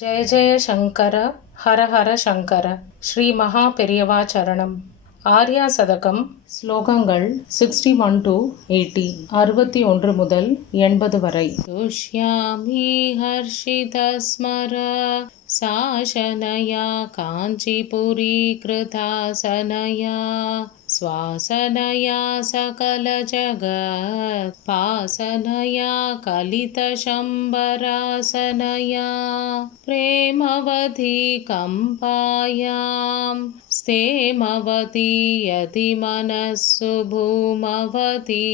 జయ జయ శంకర హర హర శంకர ஸ்ரீ மகா பெரியவா சரணம். ஆர்யா சதகம் ஸ்லோகங்கள் 61 to 80, 61 முதல் 80 வரை. துஷ்யாமி ஹர்ஷித ஸ்மர சாசனயா காஞ்சிபுரி கிருதாசனயா स्वासनया सकल जगत् पासनया कलितशम्बरासनया प्रेमवती कम्पायां स्थेमवती यदि मनस्सु भूमवती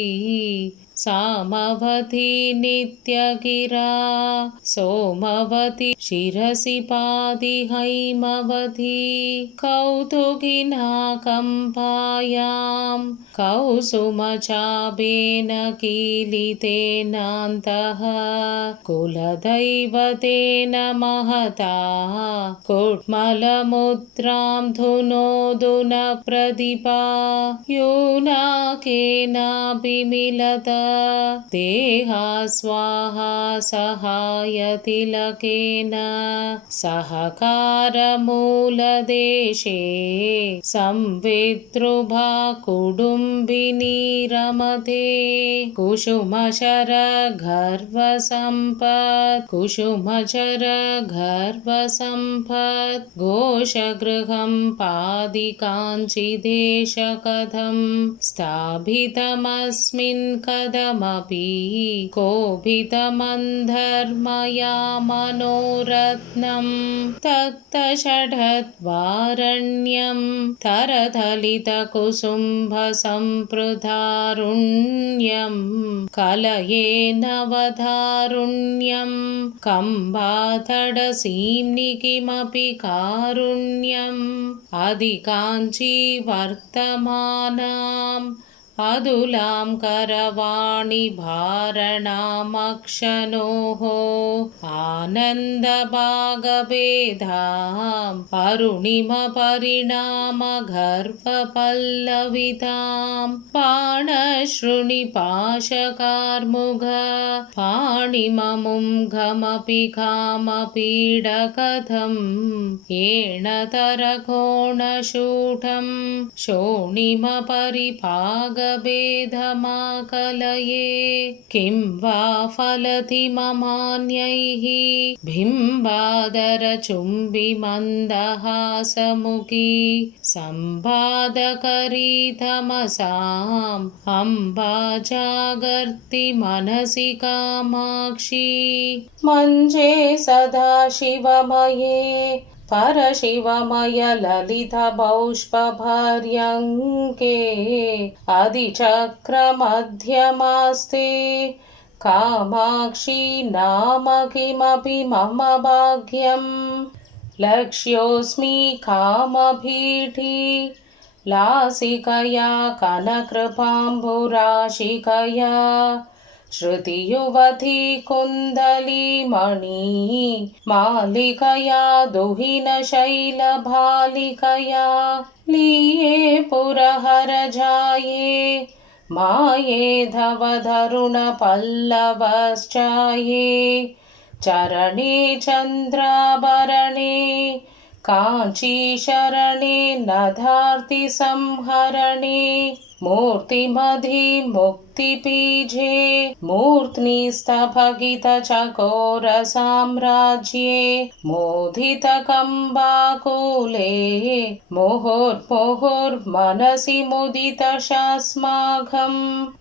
सामवती नित्यगिरा सोमवती शिरसि पादिहैमवती कौतुकिना कम्पायां कौसुमचापेन कीलितेनान्तः कुलदैवतेन महता कुट्मलमुद्रां धुनोदुन प्रदीपा यूनाकेनापि मिलत देहा स्वाहा सहायतिलकेन सहकारमूलदेशे संविद्रुभा कुडुम्बिनी रमते कुसुमशर गर्वसम्पत् कुसुमचर गर्वसम्पत् घोषगृहं पादिकाञ्चिदेशकथं स्थापितमस्मिन् कदमपि कोपितमन्धर्मया मनोरत्नं तप्तषडद्वारण्यं तरदलितकुसुम्भसम्पृतारुण्यं कलये नवधारुण्यं कम्बातडसीम्नि किमपि कारुण्यम् अधिकाञ्ची वर्तमानाम् अदुलां करवाणि भारणामक्षनोः आनन्दभागभेदाम् अरुणिमपरिणामगर्वपल्लवितां बाणशृणिपाशकार्मुग पाणिममुं घमपि कामपीडकथम् येणतरकोणशूठं शोणिमपरिभागभेदमाकलये किं वा फलति ममान्यैः बिम्बादरचुम्बिमन्दहासमुखी सम्बाधकरी तमसाम् अम्बा जागर्ति मनसि कामाक्षी मञ्जे सदा शिवमये परशिवमय ललितबाष्पपर्यङ्के अधिचक्रमध्यमास्ते कामाक्षी नाम किमपि मम भाग्यम् लक्ष्योऽस्मि कामभीटी लासिकया कनकृपाम्बुराशिकया श्रुतियुवती कुन्दलीमणि मालिकया दुहिनशैलबालिकया लीये पुरहरजाये माये धवधरुणपल्लवश्चाये चरणे चन्द्राभरणे काञ्चीशरणे नधार्ति संहरणे मूर्तिमधि मुक्तिपीजे मूर्ध्निस्थभगितचकोर साम्राज्ये मोदितकम्बाकुले मुहुर्मुहुर्मनसि मुदितशास्माघं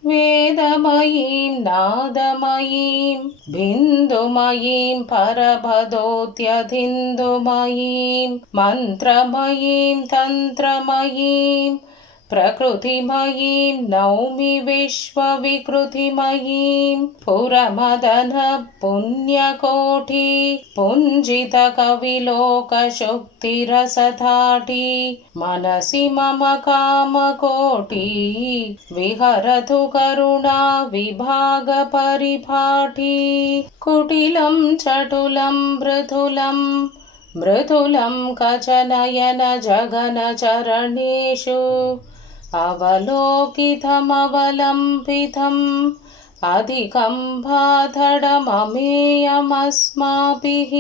वेदमयीं नादमयीं बिन्दुमयीं परभदोत्यधिन्दुमयीं मन्त्रमयीं तन्त्रमयीं प्रकृतिमयीं नौमि विश्वविकृतिमयीं पुरमदन पुण्यकोटि पुञ्जितकविलोकशुक्तिरसधाटी मनसि मम कामकोटि विहरतु करुणा विभागपरिपाटी कुटिलं चटुलं मृदुलं कचनयन जगनचरणेषु अवलोकितमवलम्बितं अधिकं बाधडममेयमस्माभिः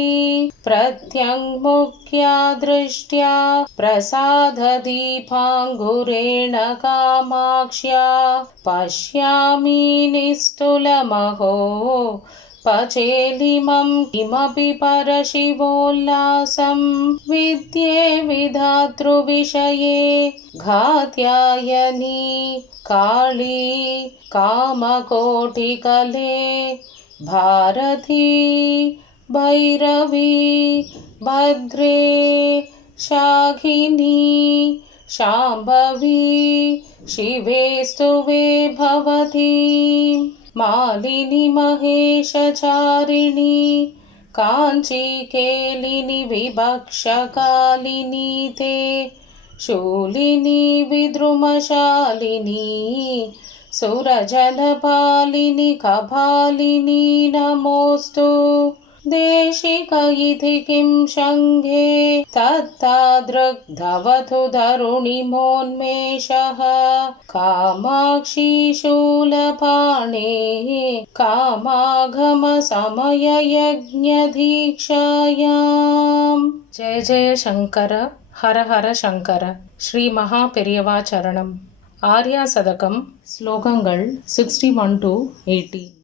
प्रत्यङ्मुख्या दृष्ट्या प्रसाददीपाङ्गुरेण कामाक्ष्या पश्यामि निस्तुलमहो पचेलिमं किमपि परशिवोल्लासं विद्ये विधातृविषये घात्यायनी काली कामकोटिकले भारती भैरवी भद्रे शाकिनी शाम्भवी शिवे स्तुवे भवती मालिनी महेशचारिणी काञ्चीकेलिनी विभक्षकालिनी ते शूलिनी विद्रुमशालिनी सुरजनपालिनी कपालिनी नमोऽस्तु देशिक इति किं शङ्घे तत्तादृग्धवतु धरुणिमोन्मेषः कामाक्षी शूलपाणेः कामागमसमययज्ञदीक्षायाम्। जय जय शङ्कर हर हर शङ्कर श्री महापेरियवा चरणम्. ஆர்யா சதகம் ஸ்லோகங்கள் 61 to 80.